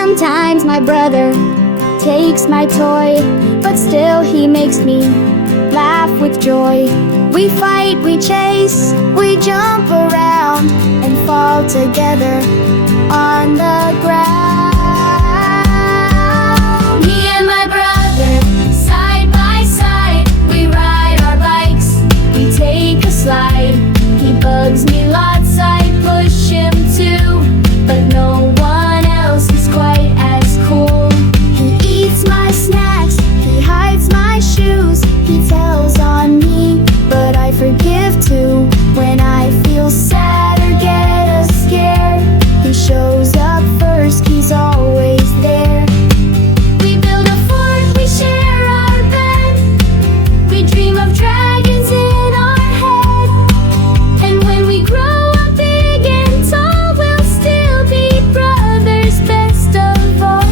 Sometimes my brother takes my toy, but still he makes me laugh with joy. We fight, we chase, we jump around and fall together on the ground. Me and my brother, side by side, we ride our bikes, we take a slide. He bugs me lots, I push him too, but no one else is quite as cool. He eats my snacks, he hides my shoes, he tells on me, but I forgive too. When I feel sad or get a scare, he shows up first, he's always there. We build a fort, we share our bed, we dream of dragons in our head. And when we grow up big and tall, we'll still be brothers, best of all.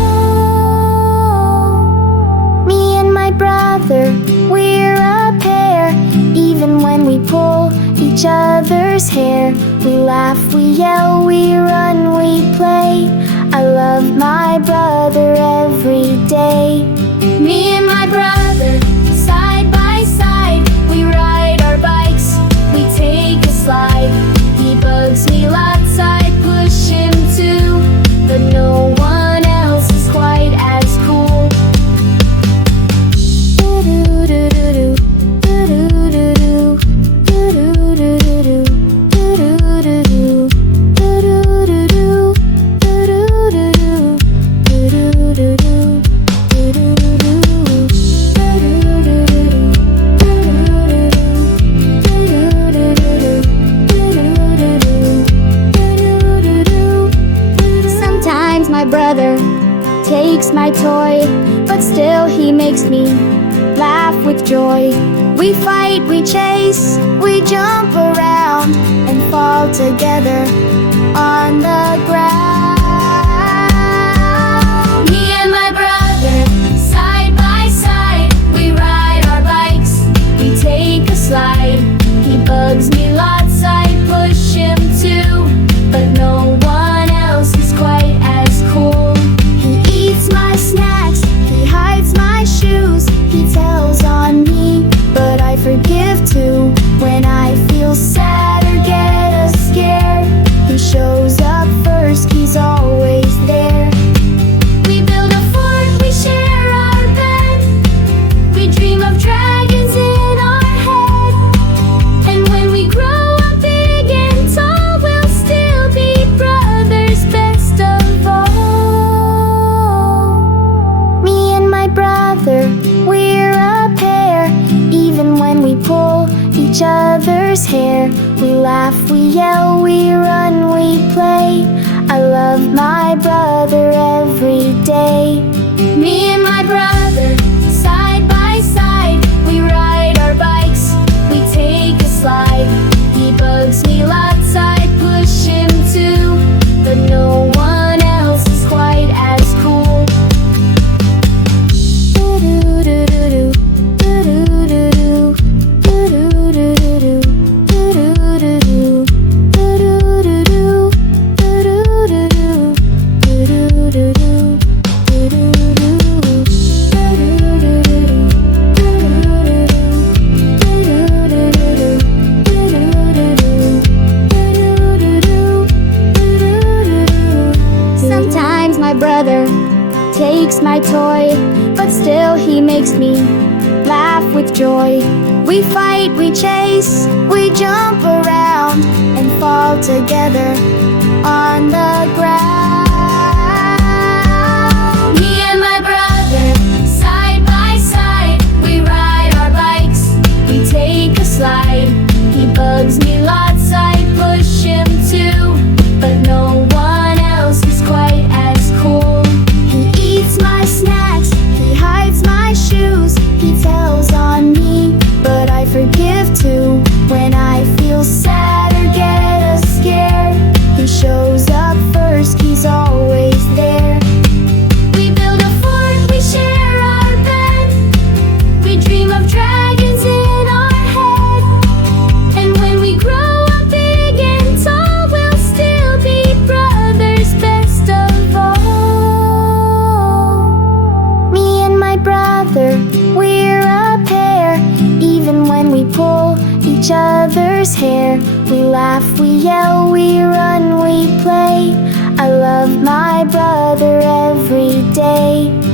Me and my brother, we're a pair. Even when we pull each other's hair, we laugh, we yell, we run, we play. I love my brother every day. Me and my brother, side by side, we ride our bikes, we take a slide. He bugs me lots, I push him too, but no one else is quite as cool. Sometimes my brother takes my toy, but still he makes me laugh with joy. We fight, we chase, we jump around and fall together on the ground. Me and my brother, side by side, we ride our bikes, we take a slide. He bugs me lots, I push him too, but no one else is quite as cool. He eats my snacks, he hides my shoes, he tells on me, but I forgive too. When I feel sad or get a scare, he shows up first, he's always there. We build a fort, we share our bed, we dream of dragons in our head. And when we grow up big and tall, we'll still be brothers, best of all. Me and my brother, we're a pair. Even when we pull each other's hair, we laugh, we yell, we run, we play. I love my brother every day. Me and my brother, side by side, we ride our bikes, we take a slide. He bugs me lots, I push him too, but no one else is quite as cool. Sometimes my brother takes my toy, but still he makes me laugh with joy. We fight, we chase, we jump around and fall together on the ground. Me and my brother, side by side, we ride our bikes, we take a slide. He bugs me lots, I push him too, but no one else is quite as cool. He eats my snacks, he hides my shoes, he tells on me, but I forgive too. When I feel sad or get a scare, he shows up first, he's laugh, we yell, we run, we play. I love my brother every day.